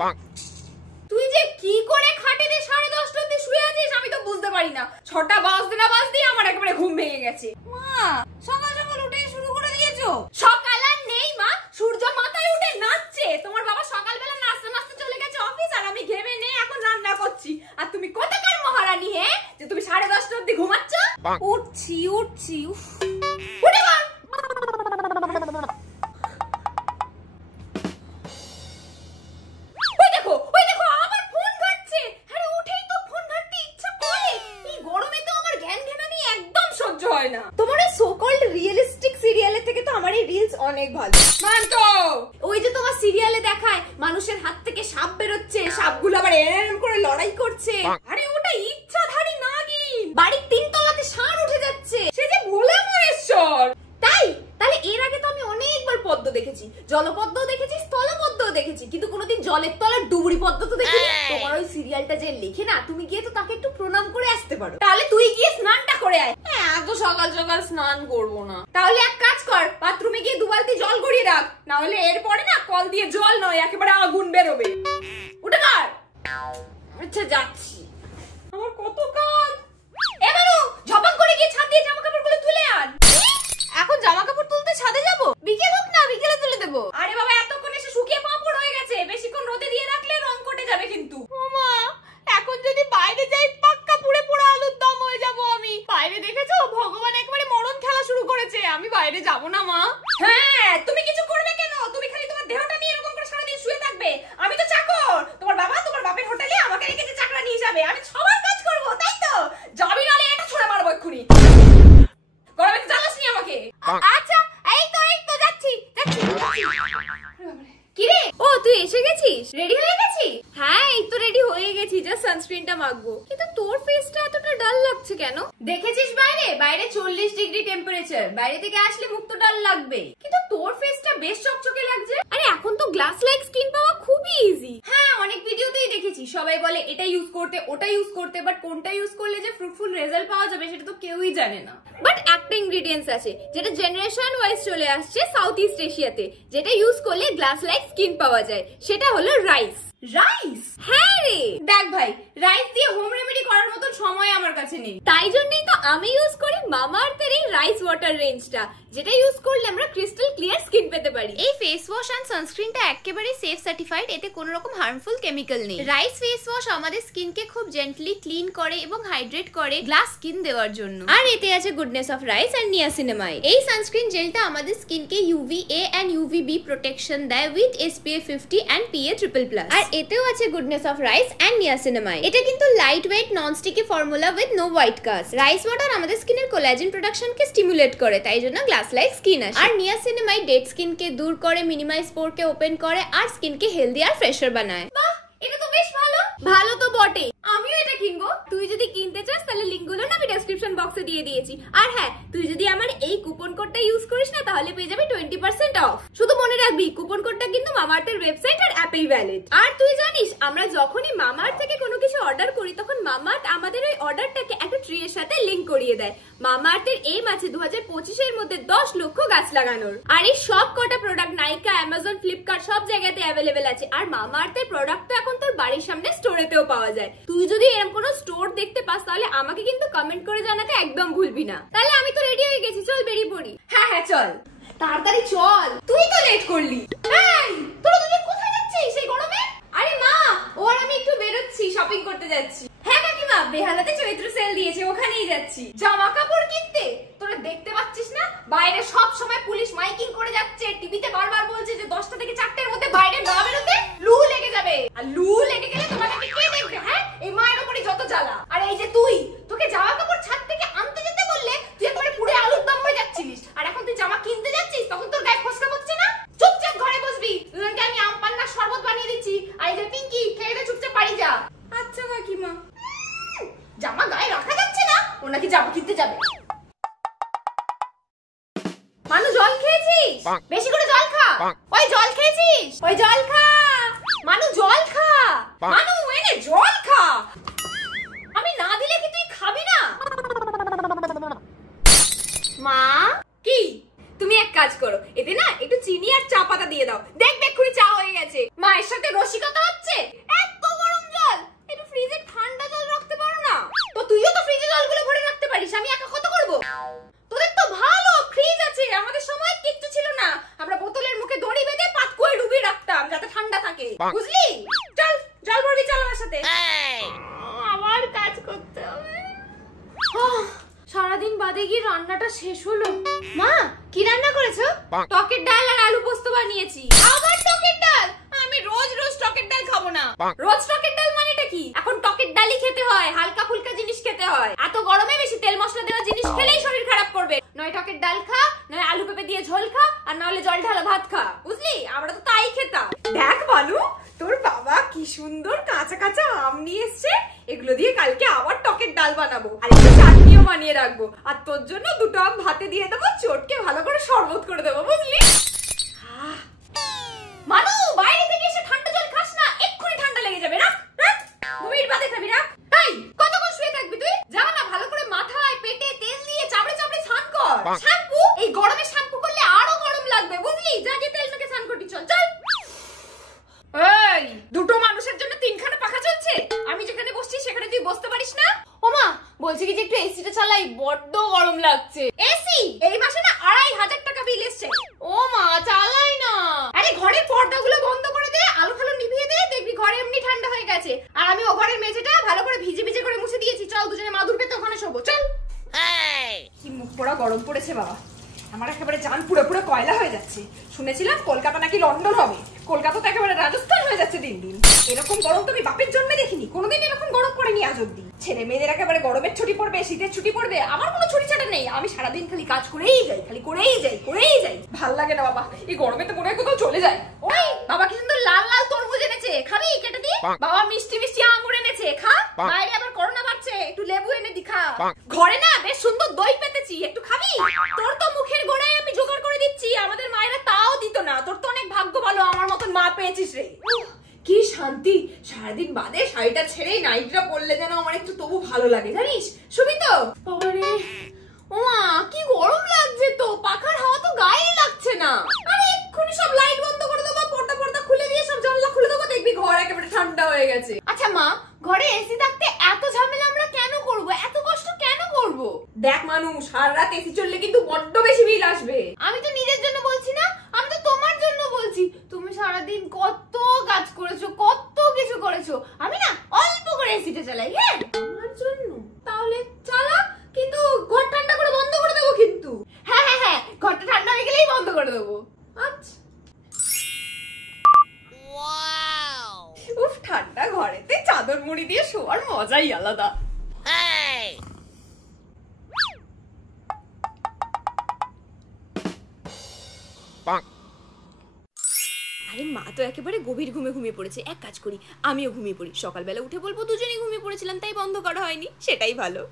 হবে। তুই যে কি করে খাটেতে 10:30 অবধি শুয়ে আছিস আমি তো বুঝতে পারি না। 6টা বাজতে না বাজতেই আমার একেবারে ঘুম ভেঙে গেছে। মা সকাল সকাল উঠে শুরু করে দিয়েছো? সকাল আর নেই মা, সূর্য মাথায় উঠে নাচছে। তোমার বাবা সকালবেলা নাচতে নাচতে চলে গেছে অফিস, আর আমি ঘেমে নেই এখন রান্না করছি। আর তুমি কোথাকার মহারানী হে যে তুমি 10:30 অবধি ঘুমাচ্ছ? উঠছি উঠছি, উঠে পড়। তোমার সো কল্ড রিয়েলিস্টিক সিরিয়ালের থেকে তো আমার এই রিলস অনেক ভালো। মানতো ওই যে তোমার সিরিয়ালে দেখায় মানুষের হাত থেকে সাপ বেরোচ্ছে, সাপগুলো আবার এরম করে লড়াই করছে। আরে ওটা ইচ্ছাধারী নাগিন, বাড়ির 3 তলাতে ষাঁড় উঠে যাচ্ছে, সে যে ভোলা মহেশ্বর। তাই তাহলে এর আগে তো আমি অনেকবার পদ্ম দেখেছি, জলপদ্ম দেখেছি, স্থলপদ্ম দেখেছি, কিন্তু কোনোদিন জলের তলার ডুবুরি পদ্ম তো দেখিনি। তোমার ওই সিরিয়ালটা যে লেখে না, তুমি গিয়ে তো তাকে একটু প্রণাম করে আসতে পারো। তাহলে তুই গিয়ে স্নানটা করে আয়। হ্যাঁ এত সকাল সকাল স্নান করবো না। তাহলে এক কাজ কর, বাথরুমে গিয়ে 2 বালতি জল গড়িয়ে রাখ, না হলে এরপরে না কল দিয়ে জল নয় একেবারে আগুন বেরোবে। উঠে কর। আচ্ছা যাচ্ছি, আমার কত কাজ। এবারও ঝপাং করে গিয়ে ছাদ দিয়ে জামা কাপড়গুলো তুলে আন। এখন জামা কাপড় তুলতে ছাদে যাব? বিকেল হোক না, বিকেলে তুলে দেবো। আরে বাবা এতক্ষণ এসে শুকিয়ে পাপড় হয়ে গেছে, বেশিক্ষণ রোদে দিয়ে রাখলে রং কোটে যাবে কিন্তু। ওমা এখন যদি বাইরে যাই পাক্কা পুড়ে পোড়া আলুর দম হয়ে যাব আমি। বাইরে দেখেছো ভগবান একবারে মরণ খেলা শুরু করেছে, আমি বাইরে যাব না মা। হ্যাঁ তুমি কিছু করবে কেন? তুমি খালি তোমার দেহটা নিয়ে এরকম করে সারাদিন শুয়ে থাকবে। আমি তো চাকর, তোমার বাবা তোমার বাপের হোটেলে আমাকে রেখে যে চাকরা নিয়ে যাবে, আমি সবার কাজ করবো তাই তো? যাবি নালে এটা ছুঁড়ে মারবো এক্ষুনি। গরমে তো জ্বালাস নি আমাকে। আচ্ছা এই তো যাচ্ছি যাচ্ছি। কি রে, ও তুই এসে গেছিস? রেডি হয়ে গেছি? হ্যাঁ এই তো রেডি হয়ে গেছি, জাস্ট সানস্ক্রিনটা মাখবো। কিন্তু তোর ফেসটা এতটা ডাল লাগছে কেন? দেখেছিস বাইরে 40 ডিগ্রি টেম্পারেচার, বাইরে থেকে আসলে মুখ তো ডাল লাগবে, কিন্তু তোর ফেসটা বেশ চকচকে লাগছে। আরে এখন তো গ্লাস লাইক স্কিন পাওয়া খুবই ইজি। হ্যাঁ অনেক ভিডিওতেই দেখেছি সবাই বলে এটা ইউজ করতে ওটা ইউজ করতে, বাট কোনটা ইউজ করলে যে ফ্রুটফুল রেজাল্ট পাওয়া যাবে সেটা তো কেউই জানে না। বাট একটা ইনগ্রেডিয়েন্টস আছে যেটা জেনারেশন ওয়াইজ চলে আসছে সাউথ ইস্ট এশিয়াতে, যেটা ইউজ করলে গ্লাস লাইক স্কিন পাওয়া যায়, সেটা হলো রাইস। রাইস? হ্যাঁ রে, দেখ ভাই রাইস দিয়ে হোম রেমেডি করার মতো সময় আমার কাছে নেই, তাই জন্যই তো আমি ইউজ করি মামাআর্থের এই রাইস ওয়াটার রেঞ্জটা, যেটা ইউজ করলে আমরা ক্রিস্টাল ক্লিয়ার স্কিন পেতে পারি। এই ফেস ওয়াশ এন্ড সানস্ক্রিনটা একেবারে সেফ সার্টিফাইড, এতে কোনো রকম হার্মফুল কেমিক্যাল নেই। রাইস ফেস ওয়াশ আমাদের স্কিনকে খুব জেন্টলি ক্লিন করে এবং হাইড্রেট করে গ্লাস স্কিন দেওয়ার জন্য। আর এতে আছে goodness of rice and niacinamide. এই সানস্ক্রিন জেলটা আমাদের স্কিনকে UVA এন্ড UVB প্রোটেকশন দেয় উইথ SPF 50 এন্ড PA++। আর এতেও আছে goodness of rice and niacinamide. এটা কিন্তু light weight non sticky formula with no white cast. Rice water আমাদের স্কিনের কোলাজেন প্রোডাকশনকে স্টিমুলেট করে, তাই জন্য গ্লাস লাইক স্কিন আসে। আর নিয়াসিনামাইড ডেড স্কিনকে দূর করে, মিনিমাইজ পোরকে ওপেন করে আর স্কিনকে হেলদি আর ফ্রেশার বানায়। বাহ এটা তো বেশ ভালো। ভালো তো বটে, আমিও এটা কিনবো। তুই যদি কিনতে চাস তাহলে লিংকগুলো না আমি ডেসক্রিপশন বক্সে দিয়ে দিয়েছি। আর হ্যাঁ তুই যদি আমার এই কুপন কোডটা ইউজ করিস না তাহলে পেয়ে যাবি 20% অফ। শুধু মনে রাখবি কুপন কোডটা কিন্তু মামাআর্থের ওয়েবসাইট আর অ্যাপেই ভ্যালিড। আর তুই জানিস আমরা যখনই মামাআর্থ থেকে কোনো কিছু অর্ডার করি তখন মামাআর্থ আমাদের ওই অর্ডারটাকে একটা ট্রি এর সাথে লিংক করিয়ে দেয়। মামাআর্থের এইম আছে 2025 এর মধ্যে 10 লক্ষ গাছ লাগানোর। আর এই সব কটা প্রোডাক্ট নাইকা, অ্যামাজন, ফ্লিপকার্ট সব জায়গাতে অ্যাভেলেবেল আছে। আর মামাআর্থের প্রোডাক্ট তো এখন তোর বাড়ির সামনে স্টোরেতেও পাওয়া যায়। তুই যদি এরকম কোনো স্টোর দেখতে পাস তাহলে আমাকে কিন্তু কমেন্ট করে জানাতে একদম ভুলবি না। তাহলে আমি তো রেডি হয়ে গেছি, চল বেরিয়ে পড়ি। হ্যাঁ হ্যাঁ চল তাড়াতাড়ি চল, তুই তো লেট করলি। এই তোরা দুজন কোথায় যাচ্ছিস এই গরমে? আরে মা ও আর আমি একটু বেরোচ্ছি, শপিং করতে যাচ্ছি। হ্যাঁ কাকিমা বেহালাতে চৈত্র সেল দিয়েছে, ওখানেই যাচ্ছি জামা কাপড় কিনতে। তোরা দেখতে পাচ্ছিস না বাইরে সব সময় পুলিশ মাইকিং করে যাচ্ছে, টিভিতে বারবার বলছে যে 10টা থেকে 4টার মধ্যে বাইরে না বেরোতে, লু লেগে যাবে। আর লু লেগে গেলে তোমাদেরকে কে দেখবে? হ্যাঁ এই মায়ের উপরই যত জ্বালা। আর এই যে তুই, তোকে জামা কাপড় ছাদ থেকে আনতে যেতে বললে তুই একবারে পুরো আলুর দম হয়ে যাচ্ছিস, আর এখন তুই জামা কিনতে যাচ্ছিস তখন তোর গায়ে ফসকা পড়ছে না? চুপচাপ ঘরে বসবি, দুজনকে আমি আম পান্নার শরবত বানিয়ে দিচ্ছি। আর এই যে পিঙ্কি খেয়ে দে, চুপচাপ বাড়ি যা। আচ্ছা কাকিমা। জামা গায়ে রাখা যাচ্ছে না, ও নাকি জামা কিনতে যাবে। মানু জল খেয়েছিস? বেশি করে জল খা। ওই জল খেয়েছিস? ওই জল খা। মানু জল খা। মানু এনে জল খা। আমি না দিলে কি তুই খাবি না? মা কি তুমি এক কাজ করো, এতে না একটু চিনি আর চা পাতা দিয়ে দাও, দেখবে এক্ষুনি চা হয়ে গেছে। মায়ের সাথে রসিকতা হচ্ছে, বুঝলি? চল জল ভরবি, চল আমার সাথে। আবার কাজ করতে হবে। সারাদিন বাদে গিয়ে রান্নাটা শেষ হলো। মা কি রান্না করেছো? টকের ডাল আর আলু পোস্ত বানিয়েছি। আবার টকের ডাল? আমি রোজ রোজ টকের ডাল খাবো না। রোজ টকের ডাল মানেটা কি? এখন টকের ডালই খেতে হয়, হালকা ফুলকা জিনিস খেতে হয়। এত গরমে বেশি তেল মশলা দেওয়া জিনিস খেলেই শরীর খারাপ করবে। নয় টকের ডাল খা, নয় আলু পেঁপে দিয়ে ঝোল খা, আর নাহলে জল ঢালা ভাত খা, বুঝলি? আমরা তো তাই খেতাম। দেখ বানু, তোর বাবা কি সুন্দর কাঁচা কাঁচা আম নিয়ে এসছে। এগুলো দিয়ে কালকে আবার টকের ডাল বানাবো, আর একটু চাটনিও বানিয়ে রাখবো। আর তোর জন্য দুটো আম ভাতে দিয়ে দেবো, চটকে ভালো করে শরবত করে দেবো, বুঝলি? মানু, বাইরে থেকে এসে ঠান্ডা জল খাস না, এক্ষুনি ঠান্ডা লেগে যাবে। রাখ রাখ, 2 মিনিট বাদে খাবি, রাখ। তাই কতক্ষণ শুয়ে থাকবি তুই? যা না, ভালো করে মাথায় পেটে তেল দিয়ে চাবড়ে চাবড়ে স্নান কর। শ্যাম্পু? এই গরমে শ্যাম্পু করলে আরো গরম লাগবে, বুঝলি? যা গিয়ে তেল মেখে স্নান করবি, চল চল। এই দুটো মানুষের জন্য 3খানা পাখা চলছে, আমি যেখানে বসছি সেখানে তুই বসতে পারিস না? ওমা, বলছি কি যে একটু এসিটা চালাই, বড্ড গরম লাগছে। এসি? এই মাসে না 2500 টাকা বিল এসছে। ও মা, চালাই না। আরে ঘরের পর্দাগুলো বন্ধ করে দে, আলো ফালো নিভিয়ে দে, দেখবি ঘরে এমনি ঠান্ডা হয়ে গেছে। আর আমি ও ঘরের মেঝেটা ভালো করে ভিজে ভিজে করে মুছে দিয়েছি। চল দুজনে মাদুর পেতে ওখানে শোবো, চল। কি মুখ পোড়া গরম পড়েছে বাবা, আমার একেবারে জান পুরো পুরো কয়লা হয়ে যাচ্ছে। শুনেছিলাম কলকাতা নাকি লন্ডন হবে, কলকাতা তো একেবারে রাজস্থান হয়ে যাচ্ছে দিন দিন। এরকম গরম তো আমি বাপের জন্মে দেখিনি, কোনোদিন এরকম গরম পড়েনি আজ অব্দি। ছেলে মেয়েদের একেবারে গরমের ছুটি পড়বে, শীতের ছুটি পড়বে, আমার কোনো ছুটি ছাটা নেই। আমি সারাদিন খালি কাজ করেই যাই, খালি করেই যাই করেই যাই। ভাল লাগে না বাবা, এই গরমে তো মনে হয় কোথাও চলে যায়। ওই বাবা কি সুন্দর লাল লাল তরমুজ এনেছে, খাবি? কেটে দি। বাবা মিষ্টি মিষ্টি আঙ্গুর এনেছে, খা। বাইরে আবার করোনা বাড়ছে, একটু লেবু এনে দি, খা। ঘরে না বেশ সুন্দর দই পেতেছি, একটু খাবি? তোর তো মুখের গোড়ায় আমি জোগাড় করে দিচ্ছি, আমাদের মায়েরা তাও দিত না। তোর তো অনেক ভাগ্য ভালো, আমার মতন মা পেয়েছিস রে। কি শান্তি, সারাদিন বাদে শাড়িটা ছেড়ে নাইটটা পরলে যেন আমার একটু তবু ভালো লাগে, জানিস? শুবি তো? বাবারে, ওমা কি গরম লাগছে তো, পাখার হাওয়া তো গায়ে লাগছে না। আরে এক্ষুনি সব লাইট বন্ধ করে দেবো, পর্দা পর্দা খুলে দিয়ে সব জানলা খুলে দেবো, দেখবি ঘর একেবারে ঠান্ডা হয়ে গেছে। আচ্ছা মা, ঘরে এসি থাকতে এত ঝামেলা আমরা কেন করব, এত কষ্ট কেন করব? দেখ মানুষ, সারা রাত এসি চললে কিন্তু বড্ড বেশি বিল আসবে। আমি তো নিজের জন্য বলছি না, আমি তো তোমার জন্য বলছি। তুমি সারাদিন কত কাজ করেছো, কত কিছু করেছো, আমি না অল্প করে এসিটা চালাই। হ্যাঁ আমার জন্য? তাহলে চালা, কিন্তু ঘর ঠান্ডা করে বন্ধ করে দেবো কিন্তু। হ্যাঁ হ্যাঁ হ্যাঁ, ঘরটা ঠান্ডা হয়ে গেলেই বন্ধ করে দেবো। আচ্ছা। উফ, ঠান্ডা ঘরেতে চাদর মুড়ি দিয়ে শোয়ার মজাই আলাদা। আরে মা তো একেবারে গভীর ঘুমে ঘুমিয়ে পড়েছে। এক কাজ করি, আমিও ঘুমিয়ে পড়ি। সকালবেলা উঠে বলবো দুজনেই ঘুমিয়ে পড়েছিলাম, তাই বন্ধ করা হয়নি, সেটাই ভালো।